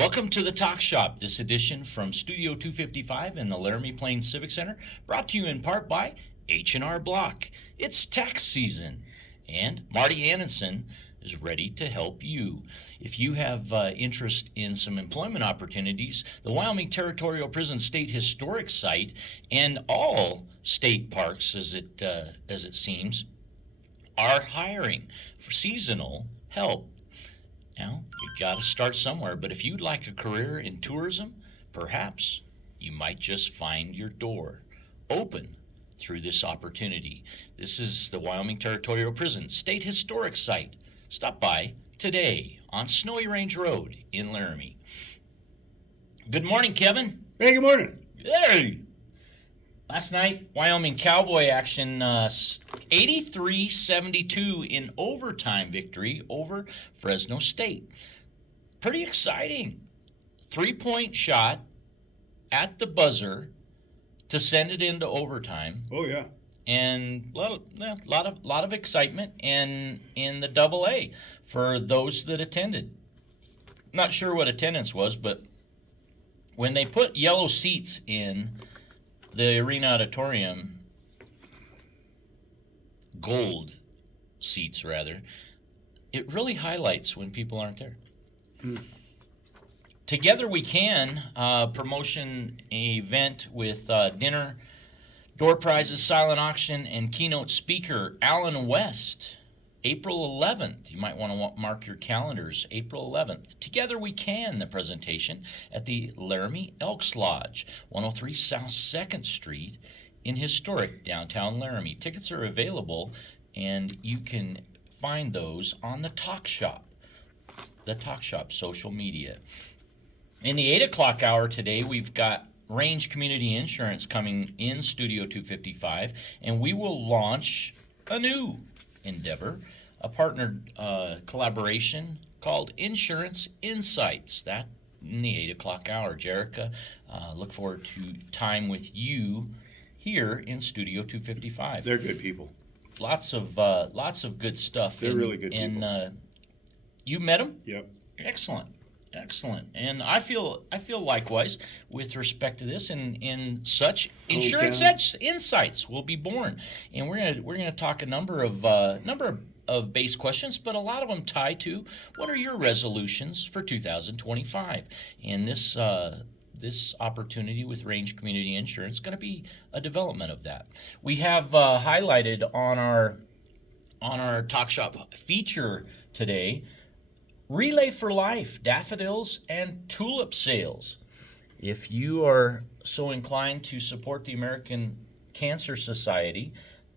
Welcome to the Talk Shop, this edition from Studio 255 in the Laramie Plains Civic Center, brought to you in part by H&R Block. It's tax season, and Marty Annenson is ready to help you. If you have interest in some employment opportunities, the Wyoming Territorial Prison State Historic Site and all state parks, as it seems, are hiring for seasonal help. Now, you got to start somewhere, but if you'd like a career in tourism, perhaps you might just find your door open through this opportunity. This is the Wyoming Territorial Prison State Historic Site. Stop by today on Snowy Range Road in Laramie. Good morning, Kevin. Hey, good morning. Hey! Last night, Wyoming Cowboy action, 83-72 in overtime victory over Fresno State. Pretty exciting. 3-point shot at the buzzer to send it into overtime. Oh, yeah. And a lot of excitement in the AA for those that attended. Not sure what attendance was, but when they put yellow seats in the arena auditorium, gold seats rather, it really highlights when people aren't there. Together We Can promotion event with dinner, door prizes, silent auction, and keynote speaker Alan West, April 11th. You might want to mark your calendars, April 11th. Together We Can, the presentation at the Laramie Elks Lodge, 103 South 2nd Street in historic downtown Laramie. Tickets are available, and you can find those on the Talk Shop social media. In the 8 o'clock hour today, we've got Range Community Insurance coming in Studio 255, and we will launch a new endeavor, a partnered collaboration called Insurance Insights. That in the 8 o'clock hour. Jerica, look forward to time with you here in Studio 255. They're good people. Lots of good stuff. They're really good people. And you met them? Yep. Excellent. And I feel likewise with respect to this, and in such Insurance Insights will be born, and we're gonna talk a number of base questions, but a lot of them tie to what are your resolutions for 2025, and this opportunity with Range Community Insurance is going to be a development of that. We have highlighted on our Talk Shop feature today, Relay for Life, daffodils and tulip sales. If you are so inclined to support the American Cancer Society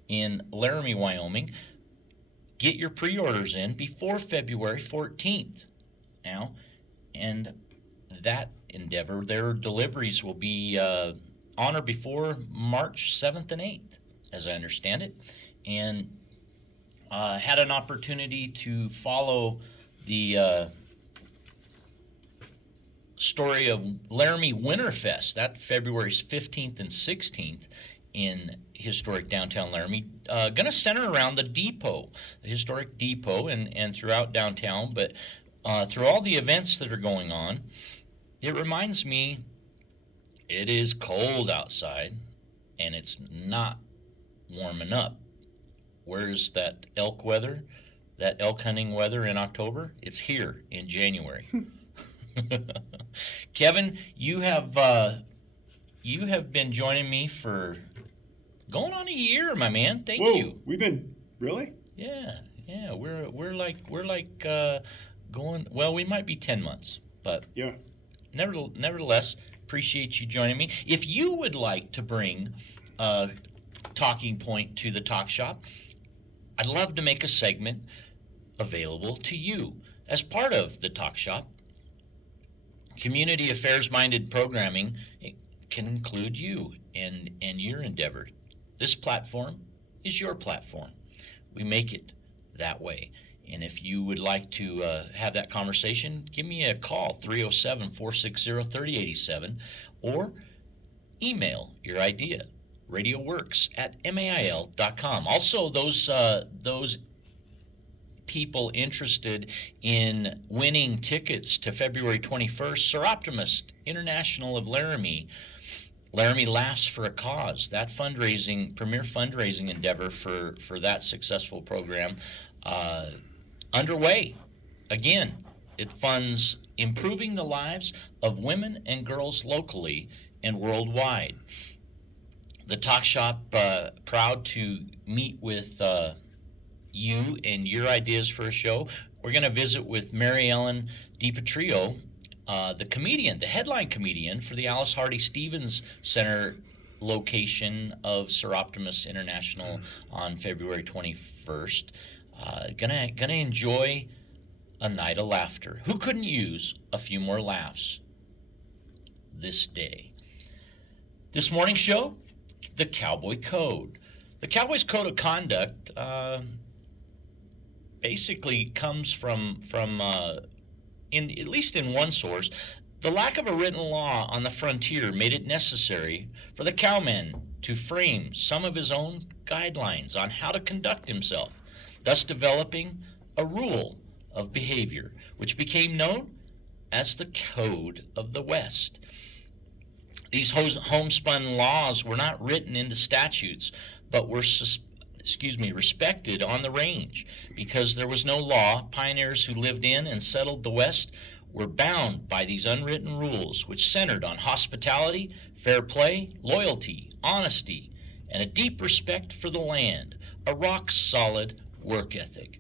in Laramie, Wyoming, get your pre-orders in before February 14th. Now, and that endeavor, their deliveries will be on or before March 7th and 8th, as I understand it. And had an opportunity to follow the story of Laramie Winterfest, that February 15th and 16th in historic downtown Laramie. Going to center around the depot, the historic depot, and throughout downtown, but through all the events that are going on, it reminds me it is cold outside and it's not warming up. Where's that elk weather? That elk hunting weather in October? It's here in January. Kevin, you have been joining me for going on a year, my man. Thank you. We've been really? Yeah. We're like going. Well, we might be 10 months, but Yeah. Nevertheless, appreciate you joining me. If you would like to bring a talking point to the Talk Shop, I'd love to make a segment available to you as part of the Talk Shop. Community affairs-minded programming can include you and your endeavor. This platform is your platform. We make it that way. And if you would like to have that conversation, give me a call, 307-460-3087, or email your idea, RadioWorks@mail.com. Also, those people interested in winning tickets to February 21st, Seroptimist International of Laramie. Laramie Laughs for a Cause, that premier fundraising endeavor for that successful program, underway. Again, it funds improving the lives of women and girls locally and worldwide. The Talk Shop, proud to meet with you and your ideas for a show. We're going to visit with Mary Ellen DiPatrio, the comedian, the headline comedian for the Alice Hardy Stevens Center location of Seroptimus International on February 21st. Gonna enjoy a night of laughter. Who couldn't use a few more laughs this day? This morning's show, the Cowboy Code. The Cowboy's Code of Conduct basically comes from in at least in one source, the lack of a written law on the frontier made it necessary for the cowman to frame some of his own guidelines on how to conduct himself, thus developing a rule of behavior, which became known as the Code of the West. These homespun laws were not written into statutes, but were respected on the range. Because there was no law, pioneers who lived in and settled the West were bound by these unwritten rules, which centered on hospitality, fair play, loyalty, honesty, and a deep respect for the land, a rock-solid work ethic.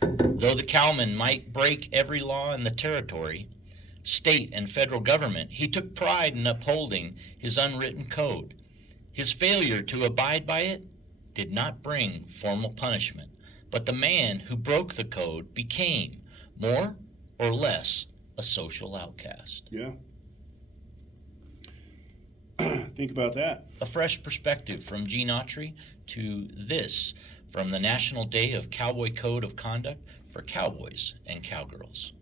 Though the cowman might break every law in the territory, state, and federal government, he took pride in upholding his unwritten code. His failure to abide by it did not bring formal punishment, but the man who broke the code became, more or less, a social outcast. Yeah. Think about that. A fresh perspective from Gene Autry to this from the National Day of Cowboy Code of Conduct for Cowboys and Cowgirls.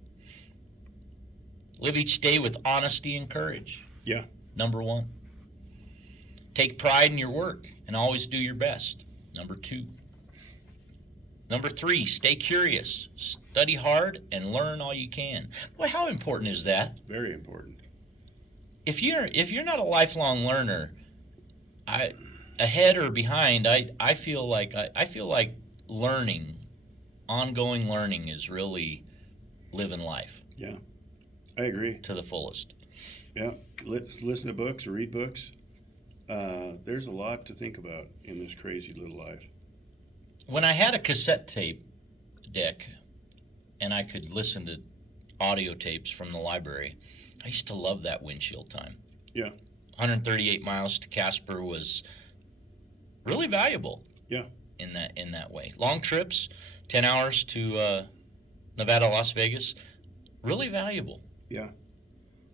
Live each day with honesty and courage. Yeah. Number 1. Take pride in your work and always do your best. Number 2. Number 3, stay curious, study hard, and learn all you can. Boy, how important is that? Very important. If you're not a lifelong learner, ahead or behind, I feel like learning, ongoing learning, is really living life. Yeah, I agree. To the fullest. Yeah, listen to books or read books. There's a lot to think about in this crazy little life. When I had a cassette tape deck and I could listen to audio tapes from the library, I used to love that windshield time. Yeah. 138 miles to Casper was really valuable. Yeah. In that way. Long trips, 10 hours to Nevada, Las Vegas, really valuable. Yeah.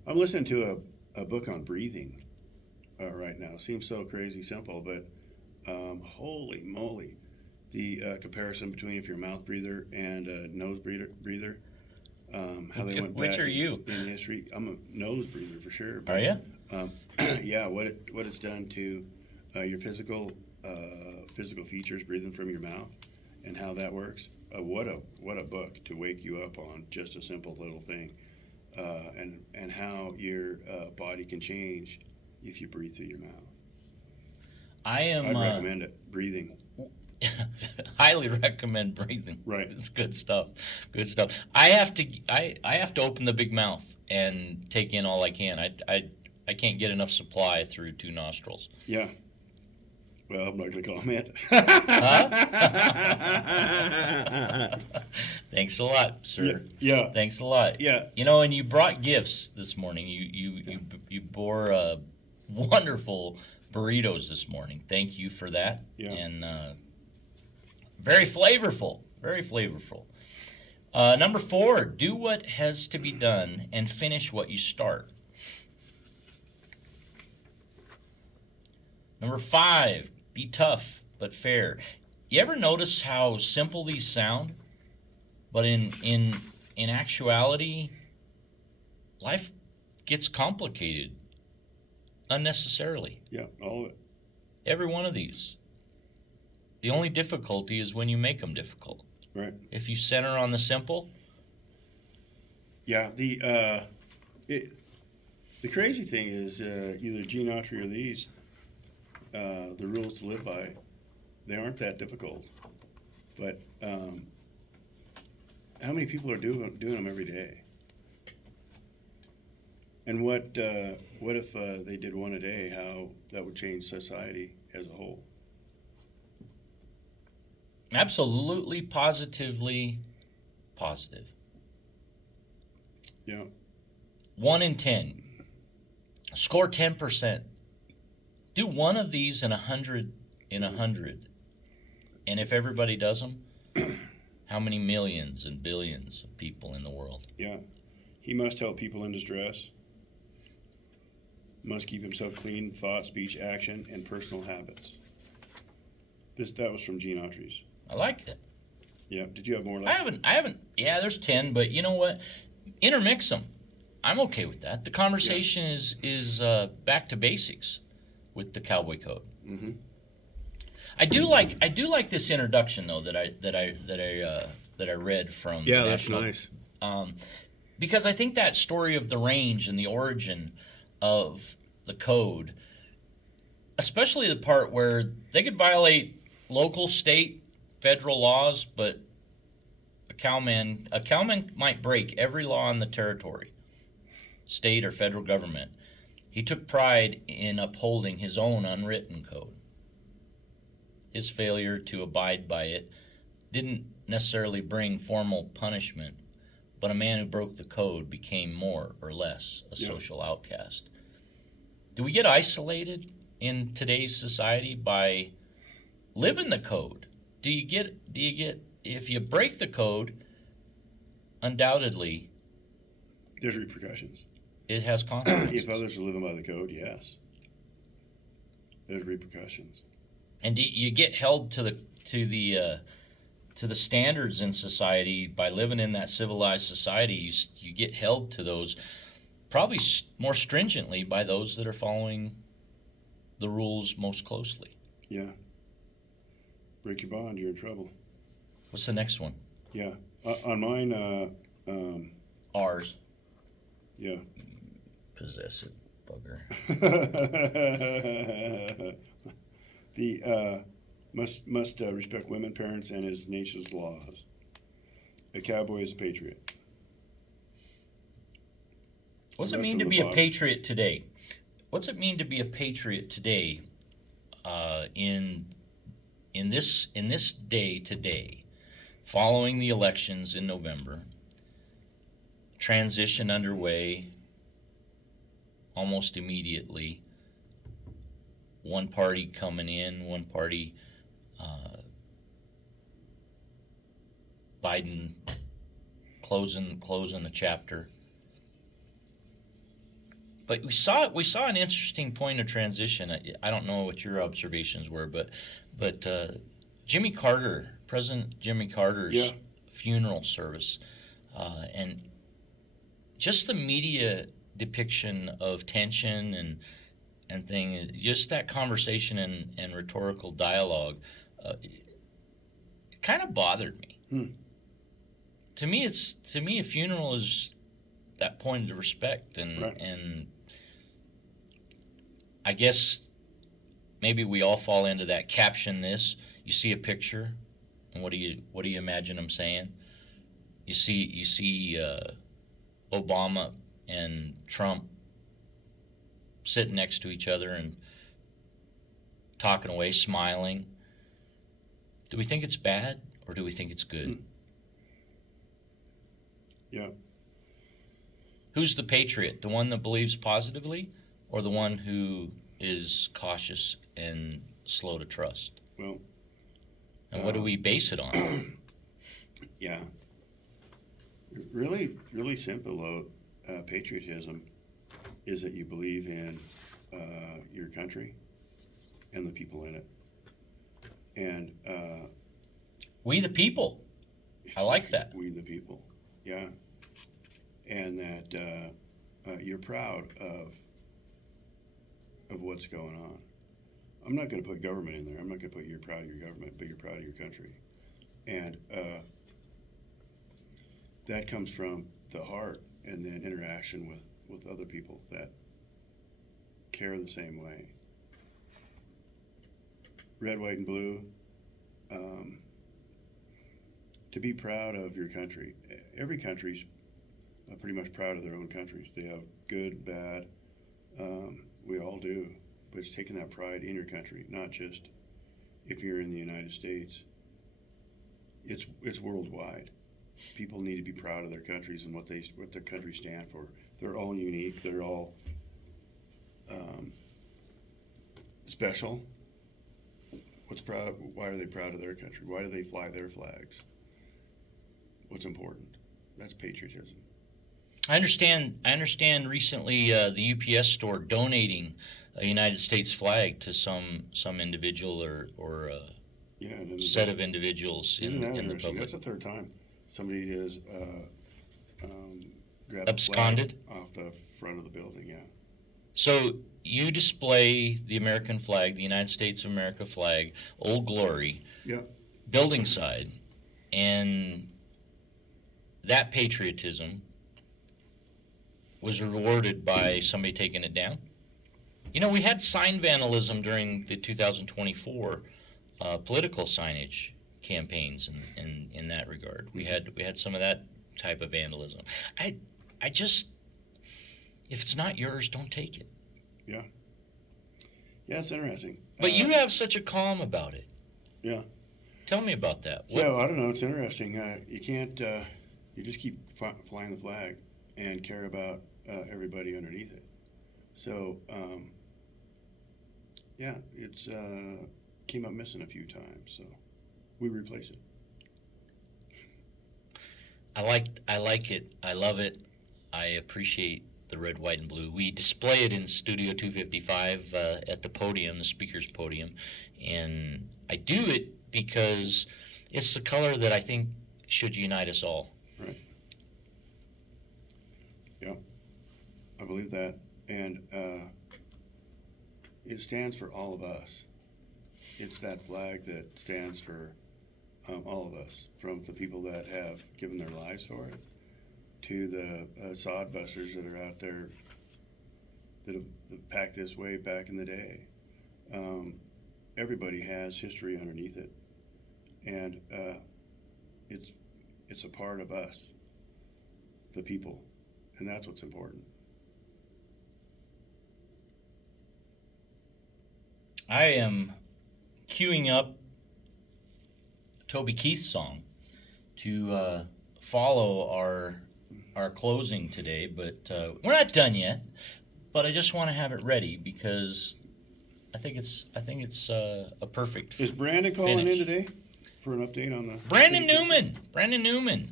I'm listening to a book on breathing right now. Seems so crazy simple, but holy moly. The comparison between if you're a mouth breather and a nose breather, how they went back. Which are you? In history. I'm a nose breather for sure. Are you? Yeah, what it's done to your physical features, breathing from your mouth, and how that works. What a book to wake you up on just a simple little thing, and how your body can change if you breathe through your mouth. I'd recommend it. Breathing. Highly recommend breathing. Right. It's good stuff. Good stuff. I have to open the big mouth and take in all I can. I can't get enough supply through 2 nostrils. Yeah. Well, I'm not going to comment. Thanks a lot, sir. Yeah. Thanks a lot. Yeah. You know, and you brought gifts this morning. You bore wonderful burritos this morning. Thank you for that. Yeah. And very flavorful. Very flavorful. Number 4, do what has to be done and finish what you start. Number 5, be tough but fair. You ever notice how simple these sound? But in actuality, life gets complicated unnecessarily. Yeah, all of it. Every one of these. The only difficulty is when you make them difficult. Right. If you center on the simple. Yeah. The crazy thing is either Gene Autry or these the rules to live by. They aren't that difficult, but how many people are doing them every day? And what if they did one a day? How that would change society as a whole? Absolutely, positively positive. Yeah. 1 in 10. Score 10%. Do one of these in 100 in 100. And if everybody does them, how many millions and billions of people in the world? Yeah. He must help people in distress. Must keep himself clean, thought, speech, action, and personal habits. That was from Gene Autry's. I like that. Yeah. Did you have more? I haven't. Yeah, there's 10, but you know what? Intermix them. I'm okay with that. The conversation is back to basics with the Cowboy Code. Mm-hmm. I do like this introduction though that I read from. Yeah, the that's National, nice. Because I think that story of the range and the origin of the code, especially the part where they could violate local, state, federal laws, but a cowman might break every law in the territory, state or federal government. He took pride in upholding his own unwritten code. His failure to abide by it didn't necessarily bring formal punishment, but a man who broke the code became more or less a social outcast. Do we get isolated in today's society by living the code? Do you get if you break the code, undoubtedly There's repercussions. it has consequences. If others are living by the code, yes. There's repercussions. And do you get held to the standards in society by living in that civilized society? You get held to those probably more stringently by those that are following the rules most closely. Yeah. Break your bond, you're in trouble. What's the next one? Yeah. On mine, Ours. yeah. Possessive bugger. The must respect women, parents, and his nation's laws. A cowboy is a patriot. What's it Right mean from to the be a bottom. patriot today? What's it mean to be a patriot today? In this day today, following the elections in November, transition underway almost immediately. One party coming in, one party, Biden closing the chapter. But we saw an interesting point of transition. I don't know what your observations were, but Jimmy Carter, President Jimmy Carter's funeral service, and just the media depiction of tension and thing, just that conversation and rhetorical dialogue, it kind of bothered me. To me, a funeral is that point of respect, and I guess maybe we all fall into that. Caption this. You see a picture, and what do you imagine them saying? You see Obama and Trump sitting next to each other and talking away, smiling. Do we think it's bad, or do we think it's good? Yeah. Who's the patriot? The one that believes positively, or the one who is cautious and slow to trust? Well. And what do we base it on? Yeah. Really, really simple, though. Patriotism is that you believe in your country and the people in it. And we the people. I like that. We the people. Yeah. And that you're proud of what's going on. I'm not going to put government in there. I'm not going to put you're proud of your government, but you're proud of your country. And that comes from the heart, and then interaction with other people that care the same way. Red, white, and blue. To be proud of your country. Every country's pretty much proud of their own countries. They have good, bad. We all do. But it's taking that pride in your country, not just if you're in the United States. It's worldwide. People need to be proud of their countries and what their countries stand for. They're all unique. They're all special. Why are they proud of their country? Why do they fly their flags? What's important? That's patriotism. I understand. Recently, the UPS store donating a United States flag to some individual or Yeah, set of individuals isn't that in the interesting? public. That's the third time somebody has grabbed Absconded? the flag off the front of the building. Yeah. So you display the American flag, the United States of America flag, Old Glory, Yeah. building side, and that patriotism was rewarded by somebody taking it down. You know, we had sign vandalism during the 2024 political signage campaigns in that regard. We had some of that type of vandalism. I just, if it's not yours, don't take it. Yeah. Yeah, it's interesting. But you have such a calm about it. Yeah. Tell me about that. So I don't know. It's interesting. You can't. You just keep flying the flag and care about everybody underneath it. So yeah, it's came up missing a few times. So we replace it. I like it. I love it. I appreciate the red, white, and blue. We display it in Studio 255 at the podium, the speaker's podium, and I do it because it's the color that I think should unite us all. Right. Yeah, I believe that, and it stands for all of us. It's that flag that stands for all of us, from the people that have given their lives for it to the sod busters that are out there that have packed this way back in the day. Everybody has history underneath it, and it's a part of us, the people, and that's what's important. I am queuing up Toby Keith's song to follow our closing today, but we're not done yet. But I just want to have it ready because I think it's a perfect. Is Brandon calling finish. in today for an update on the Brandon Newman,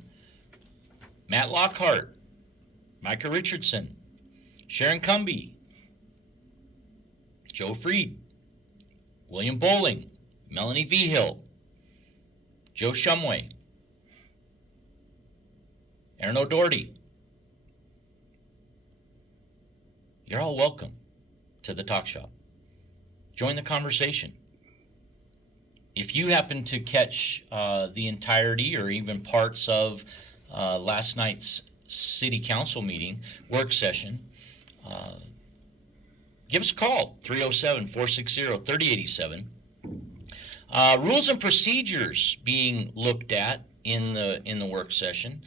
Matt Lockhart, Micah Richardson, Sharon Cumby, Joe Freed, William Bowling, Melanie Vigil, Joe Shumway, Aaron O'Doherty. You're all welcome to the Talk Shop. Join the conversation. If you happen to catch the entirety or even parts of last night's city council meeting, work session, give us a call, 307-460-3087. Rules and procedures being looked at in the work session.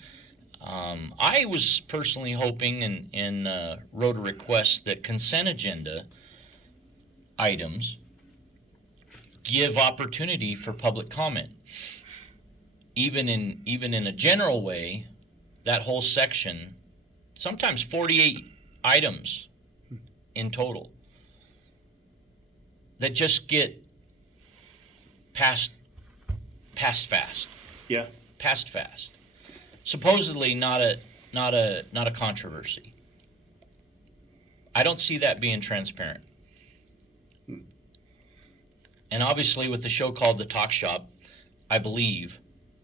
I was personally hoping and wrote a request that consent agenda items give opportunity for public comment. Even in a general way, that whole section, sometimes 48 items in total, that just get passed fast. Yeah. Passed fast. Supposedly not a controversy. I don't see that being transparent. And obviously with the show called The Talk Shop, I believe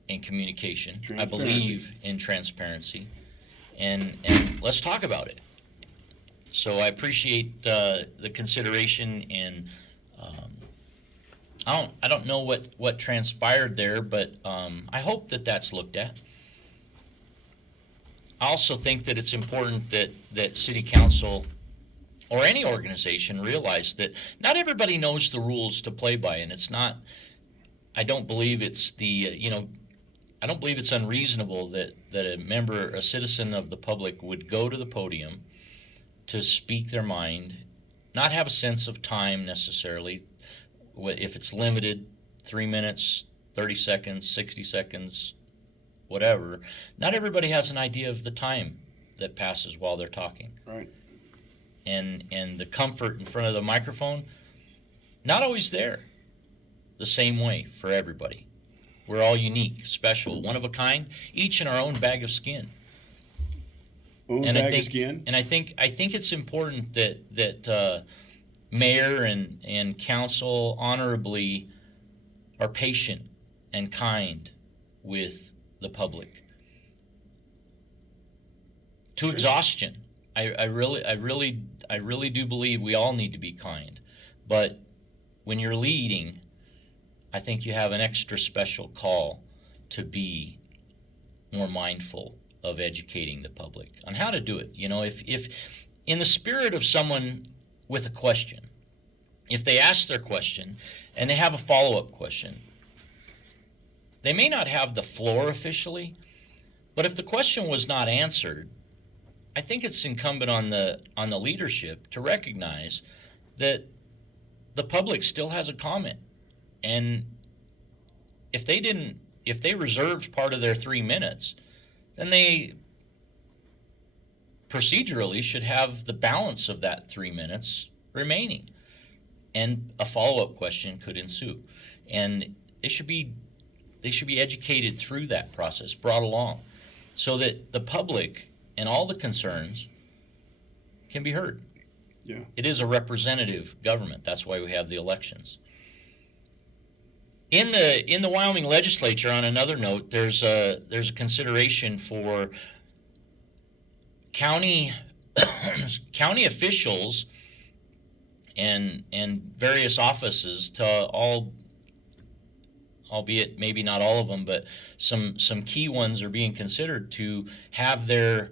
in communication. I believe in transparency. And let's talk about it. So I appreciate the consideration, and I don't know what transpired there, but I hope that that's looked at. I also think that it's important that city council or any organization realize that not everybody knows the rules to play by, and it's not. I don't believe it's I don't believe it's unreasonable that a citizen of the public would go to the podium to speak their mind, not have a sense of time necessarily, if it's limited, 3 minutes, 30 seconds, 60 seconds, whatever. Not everybody has an idea of the time that passes while they're talking. Right. And the comfort in front of the microphone, not always there the same way for everybody. We're all unique, special, one of a kind, each in our own bag of skin. Bag of skin? And I think it's important that mayor and council honorably are patient and kind with the public. To exhaustion. I really do believe we all need to be kind. But when you're leading, I think you have an extra special call to be more mindful of educating the public on how to do it. If in the spirit of someone with a question, if they ask their question and they have a follow-up question, they may not have the floor officially, but if the question was not answered, I think it's incumbent on the leadership to recognize that the public still has a comment. And if they reserved part of their 3 minutes, then they procedurally should have the balance of that 3 minutes remaining. And a follow-up question could ensue. And they should be educated through that process, brought along, so that the public and all the concerns can be heard. Yeah. It is a representative government. That's why we have the elections. In the Wyoming legislature, on another note, there's a consideration for county officials and various offices to all, albeit maybe not all of them, but some key ones are being considered to have their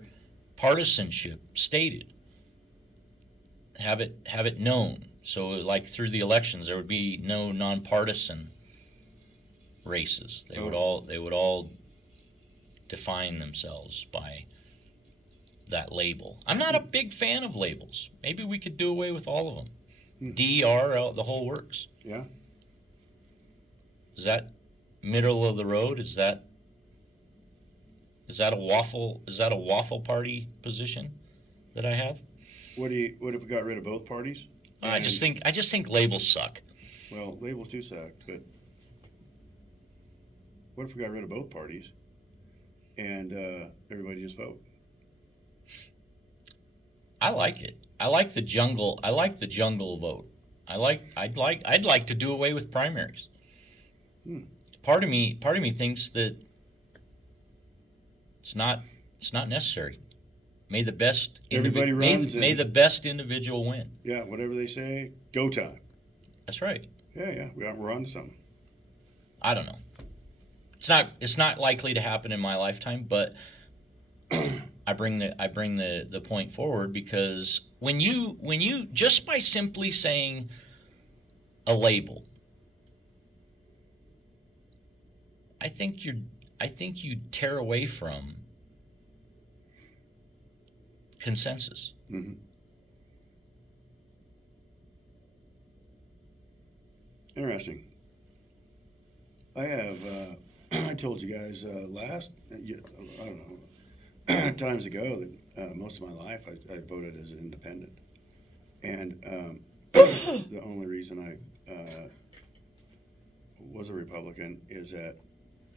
partisanship stated, have it known. So like through the elections, there would be no nonpartisan races. They would all define themselves by that label. I'm not a big fan of labels. Maybe we could do away with all of them. DR, the whole works. Yeah. Is that middle of the road? Is that a waffle party position that I have? What if we got rid of both parties? I just think labels suck. Well, labels do suck, but what if we got rid of both parties and everybody just vote? I like it. I like the jungle vote. I'd like to do away with primaries. Part of me thinks that it's not necessary. May the best Everybody runs. May the best individual win. Yeah, whatever they say, go time. That's right. Yeah, we're on to something. I don't know. It's not likely to happen in my lifetime, but I bring the point forward because when you just by simply saying a label, I think you tear away from consensus. Mm-hmm. Interesting. I have, I told you guys I don't know, times ago that most of my life I voted as an independent. And the only reason I was a Republican is that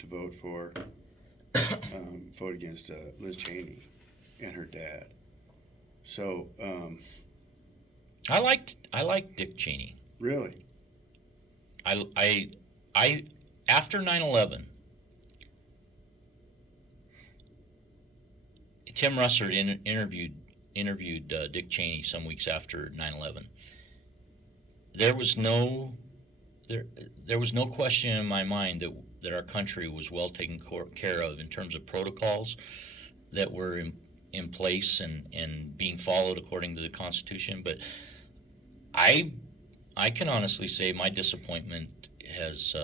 to vote against Liz Cheney and her dad. So I liked Dick Cheney. Really? I after 9/11, Tim Russert interviewed Dick Cheney some weeks after 9/11. There was no question in my mind that our country was well taken care of in terms of protocols that were in place and being followed according to the Constitution. But I I can honestly say my disappointment has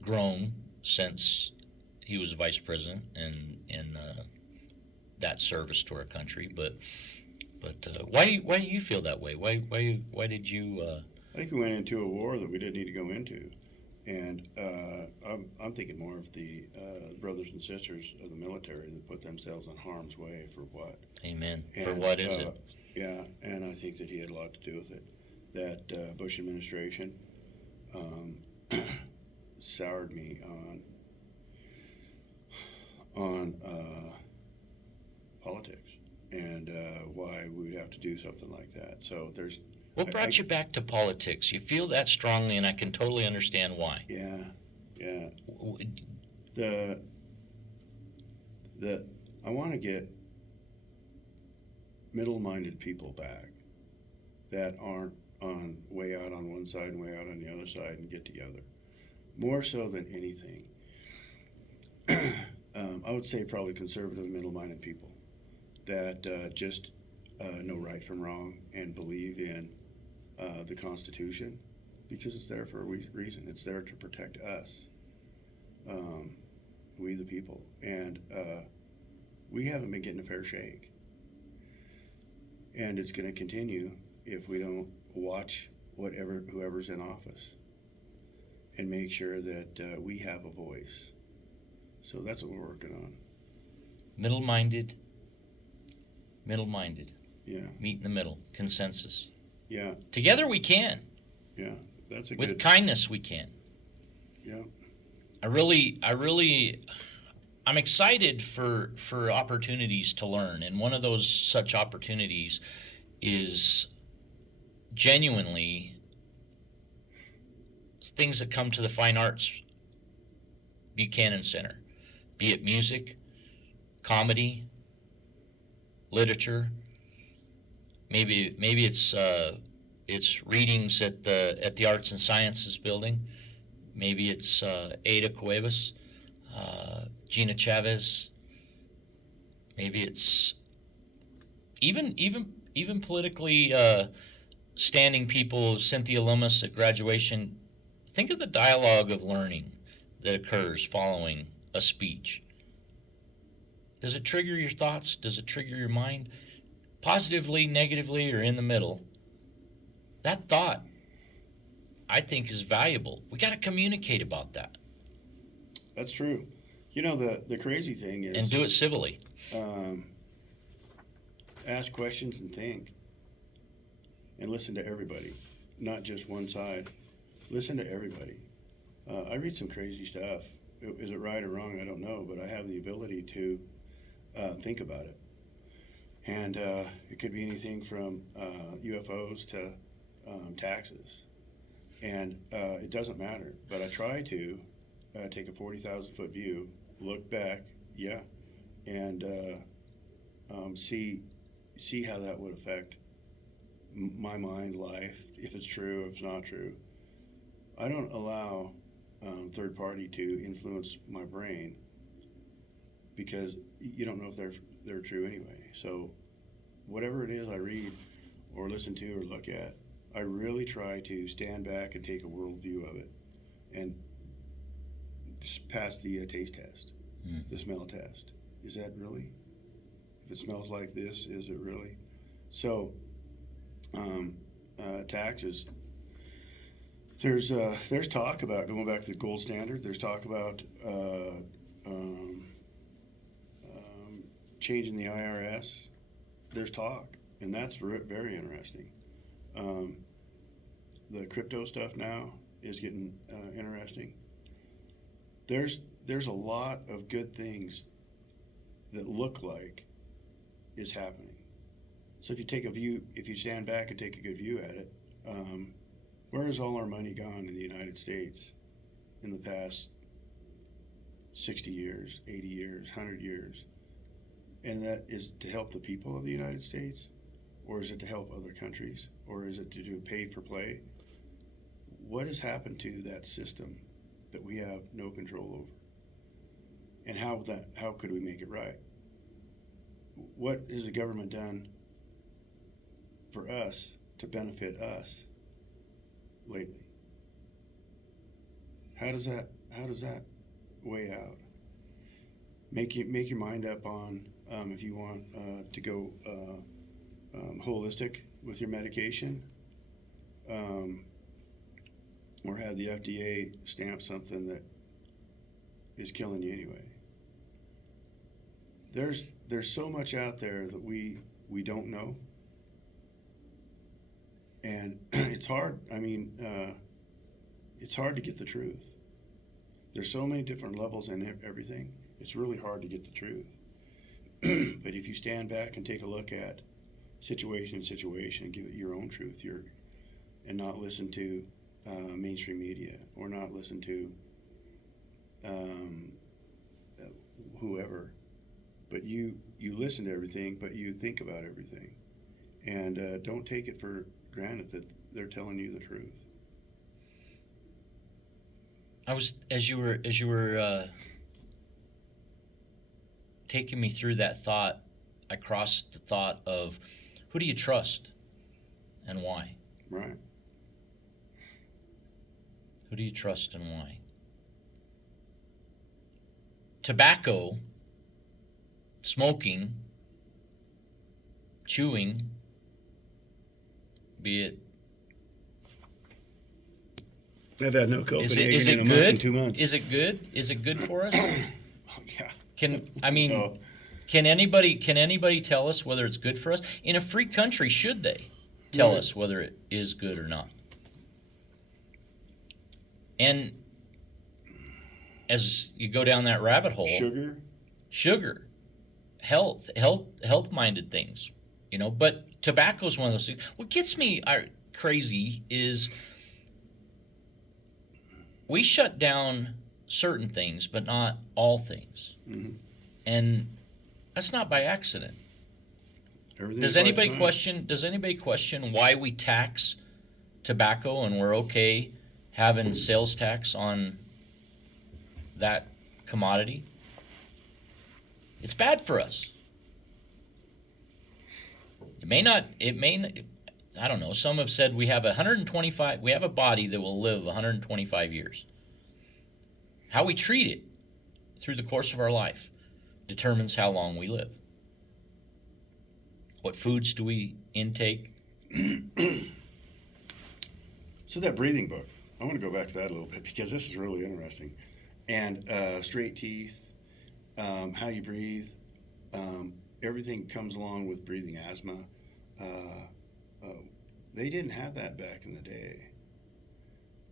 grown since he was vice president and that service to our country. But why do you feel that way? Why did you? I think we went into a war that we didn't need to go into. And I'm thinking more of the brothers and sisters of the military that put themselves in harm's way for what? Amen. And, For what is it? Yeah, and I think that he had a lot to do with it. That Bush administration soured me on politics and why we would have to do something like that. So there's What brought you back to politics? You feel that strongly, and I can totally understand why. yeah. The I want to get middle-minded people back that aren't on way out on one side and way out on the other side and get together. More so than anything, I would say probably conservative, middle-minded people that just know right from wrong and believe in the Constitution because it's there for a reason. It's there to protect us, we the people, and we haven't been getting a fair shake. And it's going to continue if we don't watch whoever's in office and make sure that we have a voice. So that's what we're working on. Middle-minded. Yeah. Meet in the middle. Consensus. Yeah. Together we can. Yeah. That's a With good. kindness we can. Yeah. I'm excited for opportunities to learn, and one of those such opportunities is genuinely things that come to the Fine Arts Buchanan Center, be it music, comedy, literature. Maybe it's readings at the Arts and Sciences building. Maybe it's Ada Cuevas, Gina Chavez. Maybe it's even politically standing people, Cynthia Lummis at graduation. Think of the dialogue of learning that occurs following a speech. Does it trigger your thoughts? Does it trigger your mind? Positively, negatively, or in the middle? That thought, I think, is valuable. We got to communicate about that. That's true. You know, the crazy thing is. And do it civilly. Ask questions and think. And listen to everybody, not just one side. Listen to everybody. I read some crazy stuff. Is it right or wrong? I don't know, but I have the ability to think about it. And it could be anything from UFOs to taxes. And it doesn't matter. But I try to take a 40,000-foot view, look back, and see how that would affect my mind, life, if it's true, if it's not true. I don't allow third party to influence my brain because you don't know if they're true anyway. So whatever it is I read or listen to or look at, I really try to stand back and take a world view of it and pass the taste test, the smell test. Is that really? If it smells like this, is it really? So taxes. There's talk about going back to the gold standard. There's talk about changing the IRS. There's talk, and that's very interesting. The crypto stuff now is getting interesting. There's a lot of good things that look like is happening. So if you stand back and take a good view at it, where has all our money gone in the United States in the past 60 years, 80 years, 100 years? And that is to help the people of the United States? Or is it to help other countries? Or is it to do pay for play? What has happened to that system that we have no control over? And how could we make it right? what has the government done for us to benefit us lately? How does that weigh out? Make your mind up on if you want to go holistic with your medication, or have the FDA stamp something that is killing you anyway. There's so much out there that we don't know, and it's hard. I mean, it's hard to get the truth. There's so many different levels in everything. It's really hard to get the truth. But if you stand back and take a look at situation and give it your own truth, and not listen to mainstream media, or not listen to whoever, but you listen to everything, but you think about everything, and don't take it for granted that they're telling you the truth. I was as you were taking me through that thought, I crossed the thought of who do you trust and why? Right. Who do you trust and why? Tobacco, smoking, chewing, be it. I've had no Copenhagen Is it in a good? month and 2 months. Is it good? Is it good for us? Oh, yeah. No. Can anybody tell us whether it's good for us? In a free country, should they tell us whether it is good or not? And as you go down that rabbit hole, sugar, health-minded things, But tobacco is one of those things. What gets me crazy is we shut down certain things, but not all things, and that's not by accident. Does anybody question why we tax tobacco and we're okay having sales tax on that commodity? It's bad for us. It may not, I don't know, some have said we have a body that will live 125 years. How we treat it through the course of our life determines how long we live. What foods do we intake? So that breathing book, I want to go back to that a little bit because this is really interesting. And straight teeth, how you breathe, everything comes along with breathing asthma. They didn't have that back in the day.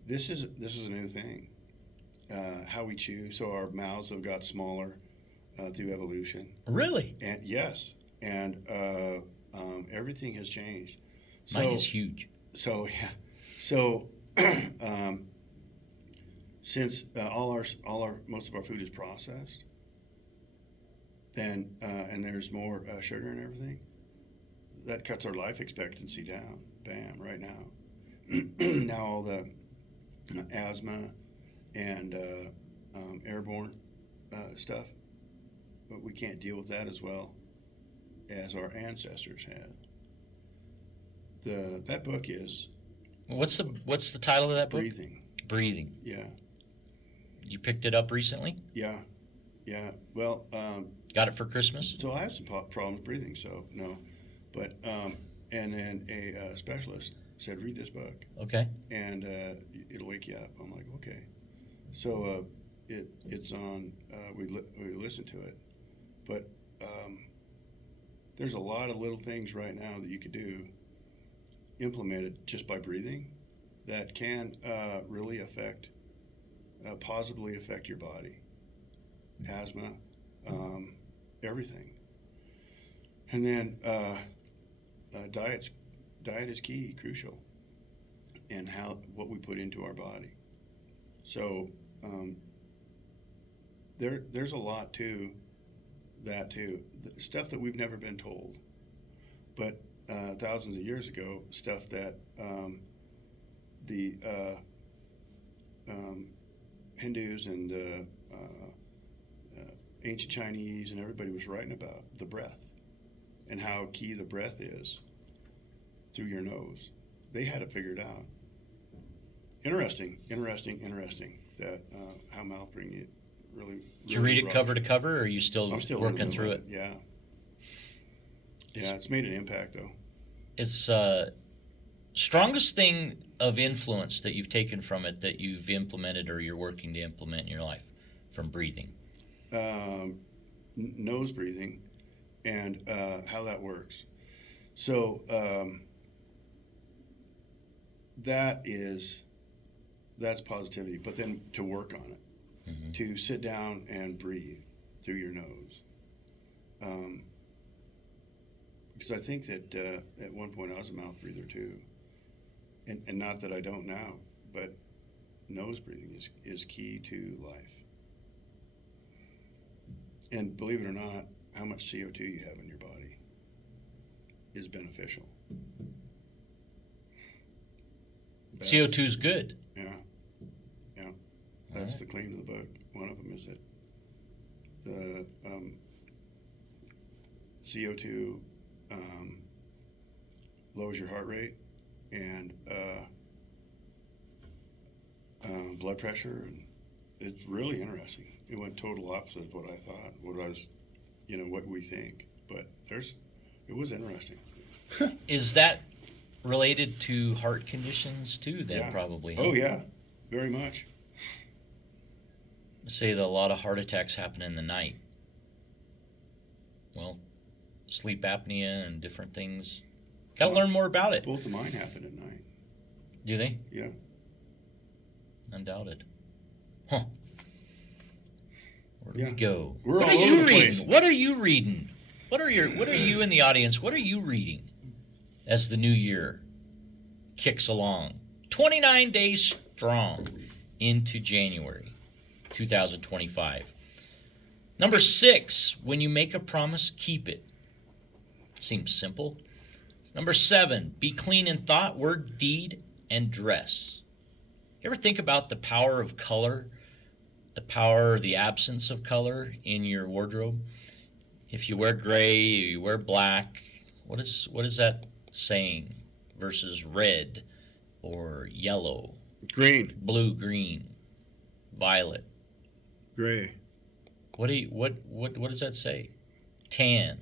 This is a new thing. How we chew, so our mouths have got smaller through evolution. Really? And yes, and everything has changed. Mine is huge. So yeah, so since most of our food is processed, then and there's more sugar and everything, that cuts our life expectancy down. Bam! Right now, now all the asthma and airborne stuff, but we can't deal with that as well as our ancestors had. That book is What's the title of that book? Breathing. Yeah. You picked it up recently? Yeah. Well, got it for Christmas? so I have some problems breathing, so no, but and then a specialist said, read this book. Okay. And it'll wake you up. I'm like, okay. So it's on. We listen to it, but there's a lot of little things right now that you could do, implemented just by breathing, that can really positively affect your body. Asthma, everything. And then diet is key, crucial, and what we put into our body. So there's a lot to that too. The stuff that we've never been told, but thousands of years ago, stuff that the Hindus and ancient Chinese and everybody was writing about, the breath. and how key the breath is through your nose. They had it figured out. Interesting. That how mouth breathing really. Did you read it cover to cover, or are you still, I'm still working through it? Yeah. Yeah, it's made an impact though. It's strongest thing of influence that you've taken from it that you've implemented or you're working to implement in your life from breathing. Nose breathing and how that works. So that's positivity, but then to work on it, to sit down and breathe through your nose. Because I think that at one point I was a mouth breather too, and not that I don't now, but nose breathing is key to life. And believe it or not, how much CO2 you have in your body is beneficial. CO2 is good. Yeah. That's the claim to the book. One of them is that the CO2 lowers your heart rate and blood pressure, and it's really interesting. It went total opposite of what I thought, what we think. But it was interesting. Is that related to heart conditions too? Then Yeah. probably. Oh yeah, very much. Say that a lot of heart attacks happen in the night. Well, sleep apnea and different things. Got to learn more about it. Both of mine happen at night. Do they? Yeah. Undoubted. Huh. Where do Yeah. we go? We're What all are you over the reading? place. What are you reading? What are you in the audience? What are you reading as the new year kicks along? 29 days strong into January 2025. Number 6, when you make a promise, keep it. Seems simple. Number 7, be clean in thought, word, deed, and dress. You ever think about the power of color, the power or the absence of color in your wardrobe? If you wear gray, or you wear black, what is that saying versus red or yellow, Green, blue, green, violet? gray. What does that say? Tan.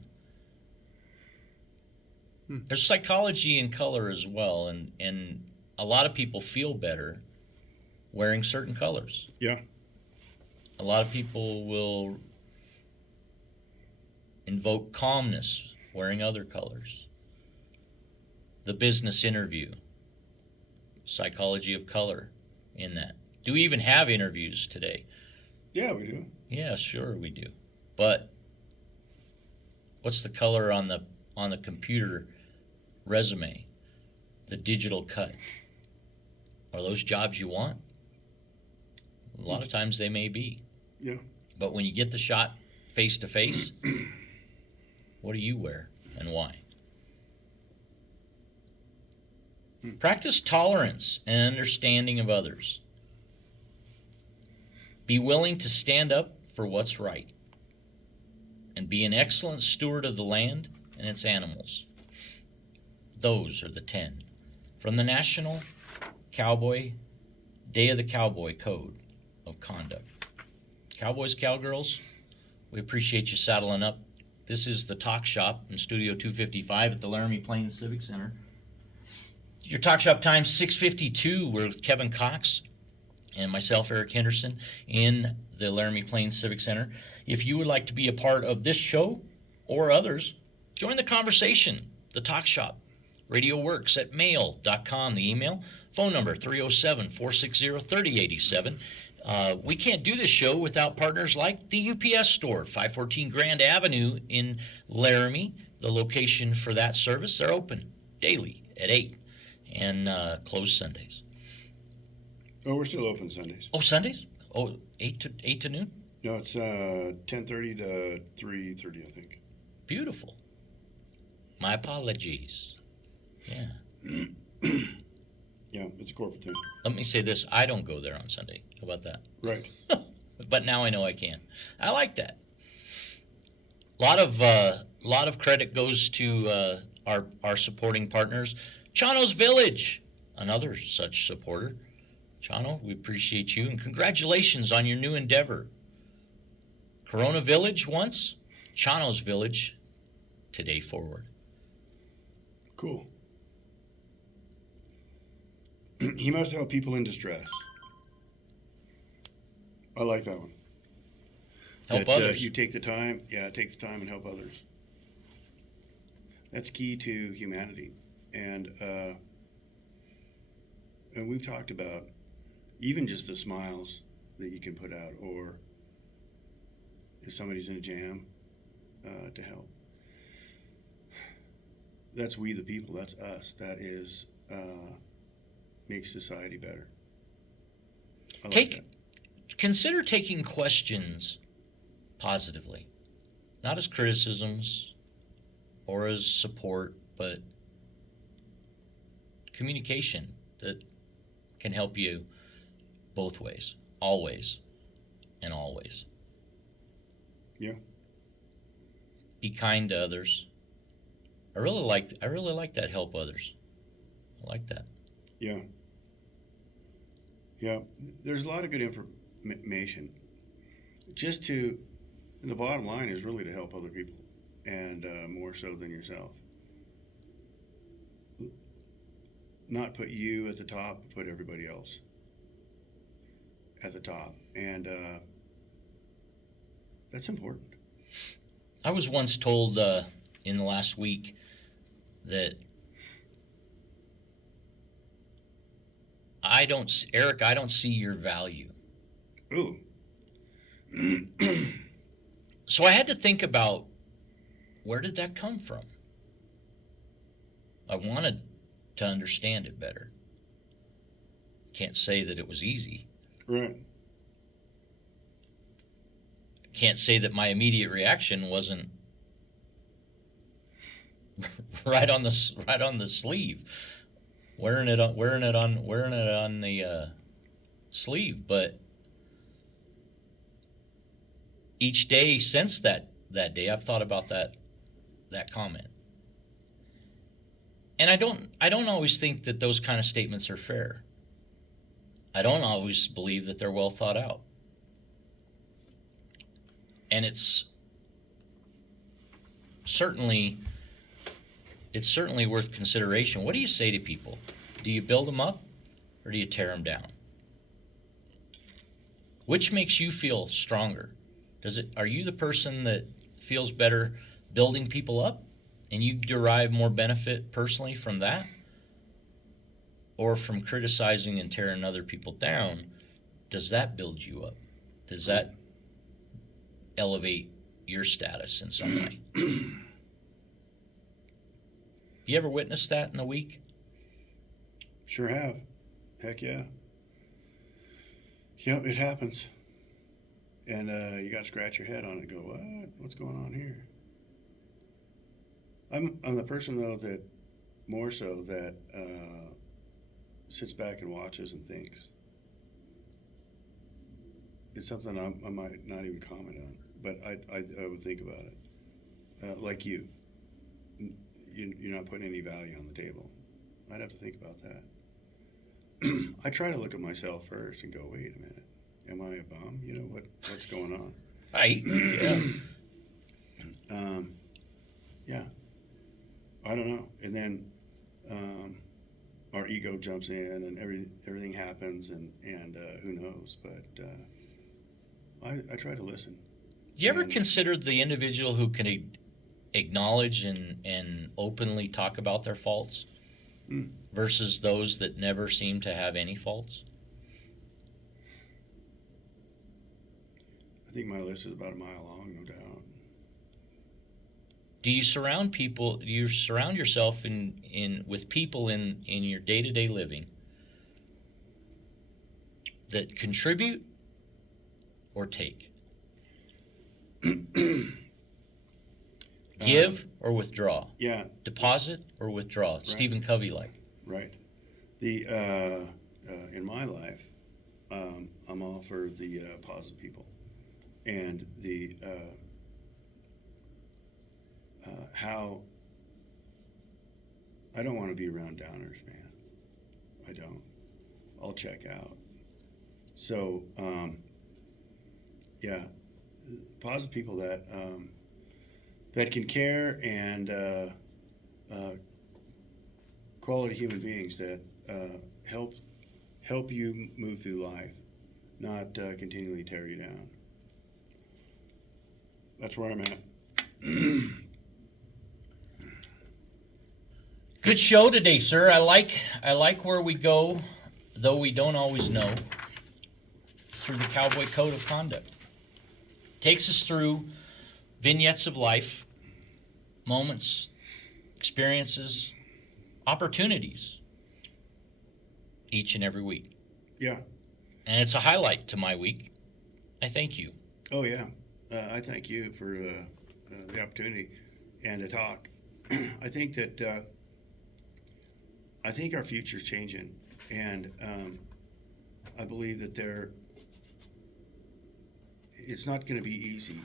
There's psychology in color as well, and a lot of people feel better wearing certain colors. Yeah. A lot of people will invoke calmness wearing other colors. The business interview, psychology of color in that. Do we even have interviews today? Yeah, we do. Yeah, sure we do. But what's the color on the computer resume? The digital cut. Are those jobs you want? A lot of times they may be. Yeah. But when you get the shot face to face, what do you wear and why? Practice tolerance and understanding of others. Be willing to stand up for what's right. And be an excellent steward of the land and its animals. Those are the 10. From the National Cowboy, Day of the Cowboy Code of Conduct. Cowboys, cowgirls, we appreciate you saddling up. This is the Talk Shop in Studio 255 at the Laramie Plains Civic Center. Your Talk Shop time, 6:52. We're with Kevin Cox and myself, Eric Henderson, in the Laramie Plains Civic Center. If you would like to be a part of this show or others, join the conversation. The Talk Shop, RadioWorks at mail.com, the email. Phone number 307-460-3087. We can't do this show without partners like the UPS store, 514 Grand Avenue in Laramie. The location for that service, they're open daily at 8 and closed Sundays. Oh, we're still open Sundays. Oh, Sundays? Oh, 8 to noon? No, it's 10:30 to 3:30, I think. Beautiful. My apologies. Yeah. Yeah, it's a corporate thing. Let me say this. I don't go there on Sunday. How about that? Right. But now I know I can. I like that. A lot of credit goes to our supporting partners. Chano's Village, another such supporter. Chano, we appreciate you, and congratulations on your new endeavor. Corona Village once, Chano's Village today forward. Cool. He must help people in distress. I like that one. Help others. You take the time, take the time and help others. That's key to humanity. And we've talked about even just the smiles that you can put out, or if somebody's in a jam, to help. That's we the people, that's us. That is, makes society better. I like that. Consider taking questions positively, not as criticisms or as support, but communication that can help you both ways, always and always. Yeah. Be kind to others. I really like that, help others. I like that. Yeah. Yeah. There's a lot of good information. And the bottom line is really to help other people, and more so than yourself. Not put you at the top, but put everybody else at the top. And that's important. I was once told in the last week that Eric, I don't see your value. Ooh. So I had to think about, where did that come from? I wanted to understand it better. Can't say that it was easy. Right. Can't say that my immediate reaction wasn't right on the sleeve, wearing it on the sleeve. But each day since that day, I've thought about that comment, and I don't always think that those kind of statements are fair. I don't always believe that they're well thought out, and it's certainly worth consideration. What do you say to people? Do you build them up, or do you tear them down? Which makes you feel stronger? Are you the person that feels better building people up, and you derive more benefit personally from that, or from criticizing and tearing other people down? Does that build you up? Does that elevate your status in some way? You ever witnessed that in a week? Sure have. Heck yeah. Yep, it happens. And you got to scratch your head on it and go, what? What's going on here? I'm the person, though, that more so that sits back and watches and thinks. It's something I might not even comment on, but I would think about it. Like you. You're not putting any value on the table. I'd have to think about that. I try to look at myself first and go, wait a minute. Am I a bum? You know, what's going on? Yeah. Yeah. I don't know. And then our ego jumps in and everything happens and who knows. But I try to listen. Do you ever consider the individual who can acknowledge and openly talk about their faults versus those that never seem to have any faults? I think my list is about a mile long, no doubt. Do you surround yourself with people in your day-to-day living that contribute or take? Give or withdraw? Yeah. Deposit or withdraw? Right. Stephen Covey like. Right. The in my life, I'm all for the positive people, and the how I don't want to be around downers, man. I don't. I'll check out. So, yeah, positive people that can care and quality human beings that help you move through life, not continually tear you down. That's where I'm at. Good show today, sir. I like where we go, though we don't always know, through the Cowboy Code of Conduct. Takes us through vignettes of life, moments, experiences, opportunities, each and every week. Yeah. And it's a highlight to my week. I thank you. Oh, yeah. I thank you for the opportunity and to talk. I think that I think our future's changing, and I believe that it's not going to be easy,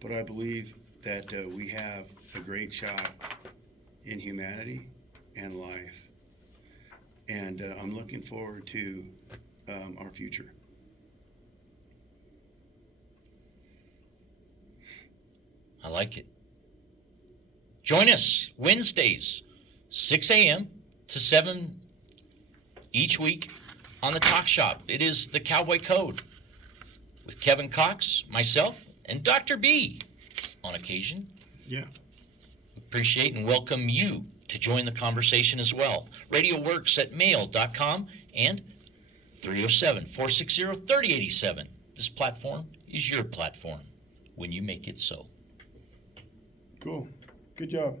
but I believe that we have a great shot in humanity and life, and I'm looking forward to our future. I like it. Join us Wednesdays, 6 a.m. to 7 each week on the Talk Shop. It is the Cowboy Code with Kevin Cox, myself, and Dr. B on occasion. Yeah. Appreciate and welcome you to join the conversation as well. RadioWorks at mail.com and 307-460-3087. This platform is your platform when you make it so. Cool. Good job.